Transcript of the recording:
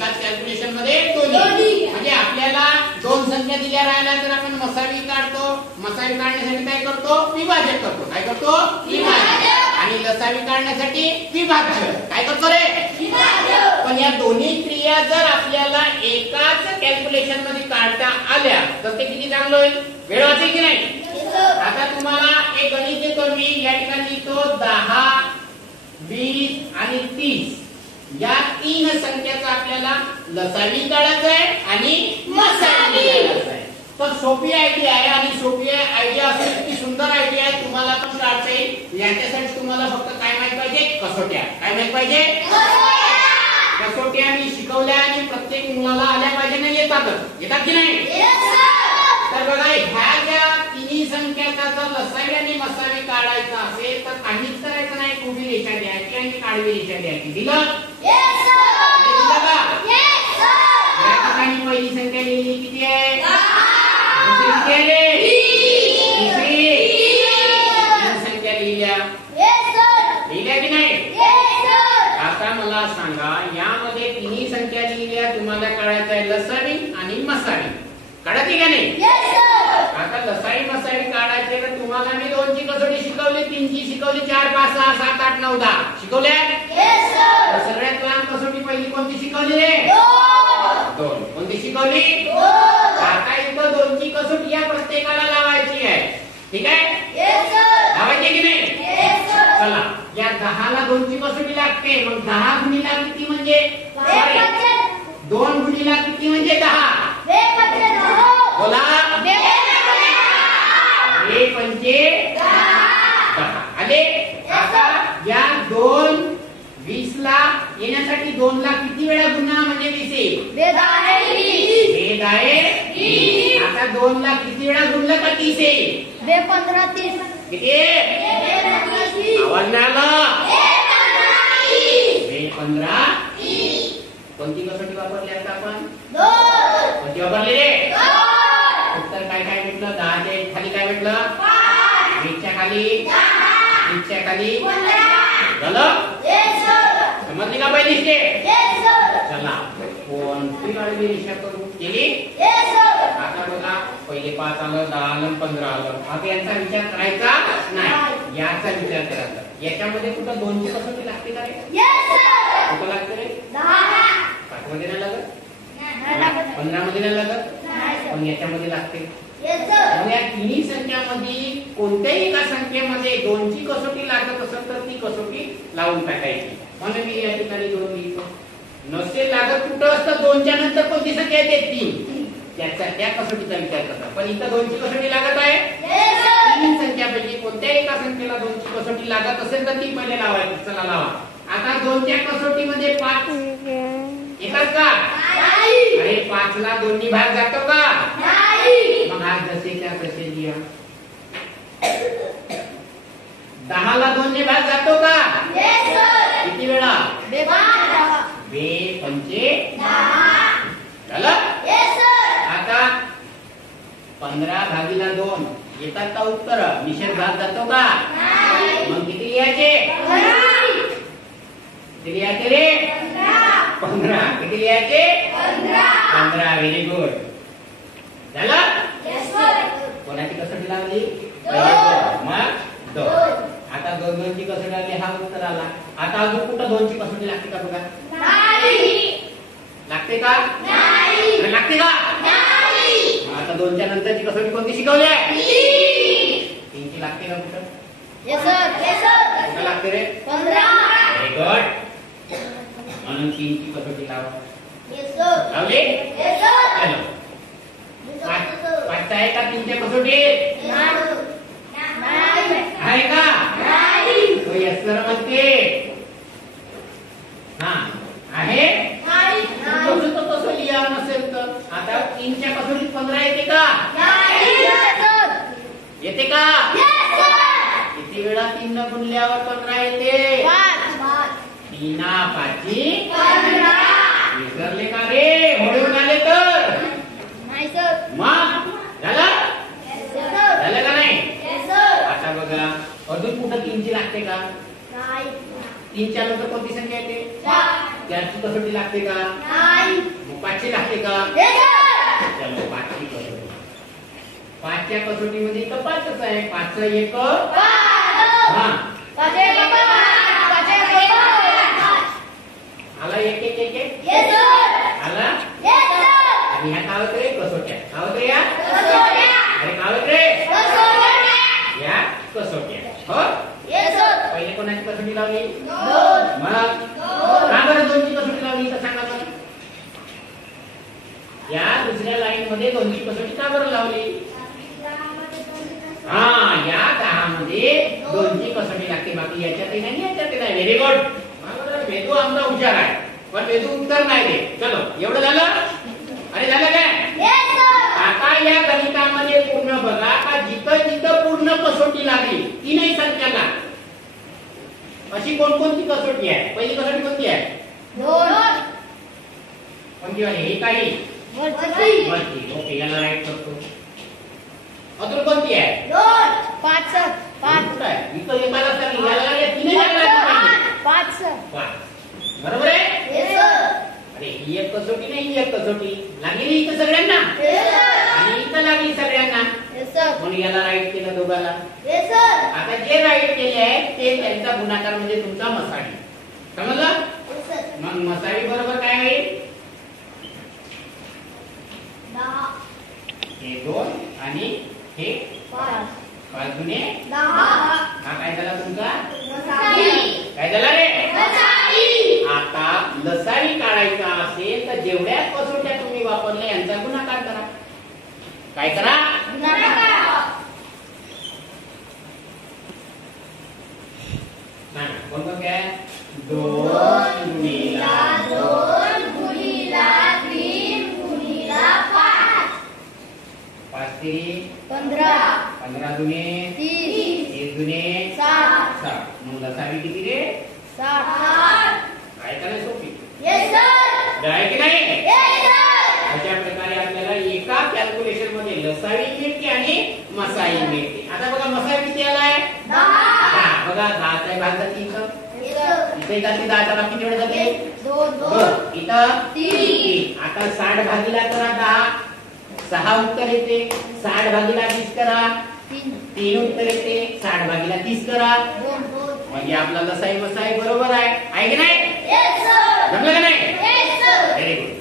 एकाच कॅल्क्युलेशन मध्ये दोन्ही. म्हणजे आपल्याला दोन संख्या दिल्या राहिल्या तर आपण मसावी काढतो. मसावी काढण्यासाठी काय करतो? विभाजक करतो. काय करतो? विभाजक. आणि लसावी काढण्यासाठी विभाज्य. काय करतो रे? विभाज्य. पण या दोन्ही क्रिया जर आपल्याला एकाच कॅल्क्युलेशन मध्ये काढता आल्या तर ते किती चांगलं होईल? वेळ वाचेल की नाही? आता तुम्हाला एक गणित देतो मी. या ठिकाणी लिहितो 10, 20 आणि 30 या तीन संख्याचा आपल्याला लसावी काढायचा आहे आणि मसावी काढायचा आहे. तर सोपी आयडिया आहे आणि सोपी आयडिया असून इतकी सुंदर आयडिया आहे, तुम्हाला पण काढता येईल. याच्यासाठी तुम्हाला फक्त काय माहित पाहिजे? कसोट्या. काय माहित पाहिजे? कसोट्या मी शिकवल्या आणि प्रत्येक मुलाला आल्या पाहिजे. नाही येतातच. येतात की नाही? तर बघा, ह्या ज्या तिन्ही संख्याचा जर लसावी आणि मसावी काढायचा असेल तर काहीच करायचं नाही. उभी रेषा द्यायची आणि आडवी रेषा द्यायची. दिलं? या ठिकाणी पहिली संख्या लिहिली किती आहे? दुसरी किती आहे? तिसरी संख्या लिहिल्या. लिहिल्या की नाही? आता मला सांगा, यामध्ये तिन्ही संख्या लिहिल्या, तुम्हाला काढायचं आहे लसावी आणि मसावी. काढते का नाही? आता लसावी मसावी काढायचे तर तुम्हाला मी 2 ची कसोटी शिकवली, 3 ची शिकवली, 4, 5, 6, 7, 8, 9, 10 शिकवल्या. सगळ्यात लहान कसोटी पहिली कोणती शिकवली रे? 2. कोणती शिकवली? आता इथं 2 ची कसोटी या प्रत्येकाला लावायची आहे. ठीक आहे? लावायची की नाही? चला, या 10 ला 2 ची कसोटी लागते. मग 10 गुणिला किती म्हणजे 2 गुणिला किती म्हणजे 10? बोला. 2 पंचे 10 आले. आता या 2 20 ला येण्यासाठी 2 ला किती वेळा गुणा म्हणजे 20 येईल? भेद आहे. आता 2 ला किती वेळा गुणलं का 30 येईल? 15 30 किती? आवाज नाही आला. 15 कोणती कसोटी वापरली आता आपण? कोणती वापरली रे? उत्तर काय काय भेटलं? 10 च्या खाली काय भेटलं? 20 च्या खाली 30 च्या खाली झालं. समजली का पहिली स्टेप? चला, कोणती आडवी रेषा करू? केली. आता बघा, पहिले 5 आलं, 10 आलं, 15 आलं. आता यांचा विचार करायचा नाही, याचा विचार करायचा. याच्यामध्ये कुठं 2 ची कसोटी लागते का रे? कुठं लागते रे? 5 मध्ये नाही लागत, 15 मध्ये नाही लागत, पण याच्यामध्ये लागते. या तिन्ही संख्यामध्ये कोणत्याही एका संख्येमध्ये 2 ची कसोटी लागत असेल तर ती कसोटी लावून टाकायची. म्हणून मी या ठिकाणी 2 लिहितो. नसेल लागत कुठं असतं? 2 च्या नंतर कोणती संख्या येते? 3. त्या कसोटीचा विचार करता. पण इथं 2 ची कसोटी लागत आहे. तीन संख्यापैकी कोणत्याही एका संख्येला 2 ची कसोटी लागत असेल तर ती पहिले लावायची. चला लावा. आता 2 च्या कसोटीमध्ये 5 येतात का? अरे 5 ला 2 नी भाग जातो का? मग आज जसे त्या तसे लिहा. 10 ला 2 ने भाग जातो का? किती वेळा? 2 पंचे 10 झालं. आता 15 भागीला 2 येतात का उत्तर? निषेध भाग जातो का? मग किती लिहायचे? किती लिहायचे रे? 15. किती लिहायचे? 15. Very good. झालं. कोणाची कसोटी लागली? मग 2. आता 2 ची कसोटी लागली, हा उत्तर आला. आता अजून कुठं 2 ची कसोटी लागते का बघा? लागते का? लागते का? आता 2 च्या नंतरची कसोटी कोणती शिकवली आहे? 3 ची लागते का कुठं? कुठं लागते रे? 15. Very good. म्हणून 3 ची कसोटी लावा. लावली? पाचचा आहे का 3 च्या कसोटीत? आहे का? तो यस सर म्हणते. हा आहे. तसं लिहा नसेल तर. आता 3 च्या कसोटीत 15 येते का? येते का? किती वेळा 3 न गुणल्यावर 15 येते? 3 5 15. विसरले का रे? म्हणून आले तर मग झालं. झालं का नाही? आता बघा, अजून कुठं 3 ची लागते का? 3 च्या नंतर कोणती संख्या येते? 4ची कसोटी लागते का? मग 5ची लागते का? चलो 5ची कसोटी. 5च्या कसोटीमध्ये तर 5च आहे. 5चं एक हा आला एक एक एक एक आला. आणि ह्या काय होत रे? कसोट्या. काय होत रे या? अरे काय होत रे? या कसोट्या. हो पहिले कोणाची कसोटी लावली? मग का बरं 2ची कसोटी लावली तर सांगा बरं. या दुसऱ्या लाईन मध्ये 2ची कसोटी का बरं लावली? हा या 10 मध्ये 2ची कसोटी लागते. बाकी याच्यातही नाही याच्यातही नाही. Very good. वेदू आमचा हुशार आहे पण वेदू उत्तर नाही दे. चलो एवढं झालं. अरे झालं काय? आता या गणितामध्ये पूर्ण बघा का जिथं जिथं पूर्ण कसोटी लागली ती नाही संख्याला अशी कोणकोणती कसोटी आहे? पहिली कसोटी कोणती आहे? कोणती वाली? ही काही वरती. ओके याला राईट करतो. अजून कोणती आहे? 5 इथं एकाला सांगितलं याला या तिने लागला 5 बरोबर आहे? अरे ही एक कसोटी नाही ही एक कसोटी लागली इथं सगळ्यांना आणि इथं लागली सगळ्यांना म्हणून याला राईट केलं दोघाला. आता जे राईट केले आहे ते त्यांचा गुणाकार म्हणजे तुमचा मसावी. समजलं? मग मसावी बरोबर काय होईल? हे 2 आणि हे 5 गुणे 10. हा काय झाला तुमचा? काय झाला रे? आता लसावी काढायचा असेल तर जेवढ्या कसोट्या तुम्ही वापरल्या यांचा गुणाकार करा. काय करा? कोणकोणत्या? 2 गुणिला 5 3 15 दुने 1 दुने 7. मग लसावी किती रे? 60. काय करायला सोपी आहे की नाही? अशा प्रकारे आपल्याला एका कॅल्क्युलेशन मध्ये लसावी मिळते आणि मसाई मिळते. आता बघा मसाई किती आलाय? 10. बघा 10चा भाग जाते इथं. इथे जाते 10चा भाग किती वेळ जाते? 2. इथं 3. आता 60 भागीला करा 10. 6 उत्तर येते. 60 भागीला 20 करा 3 उत्तर येते. 60 भागीला 30 करा म्हणजे आपला लसाई मसाई बरोबर आहे. आहे की नाही? जमलं का नाही? Very good.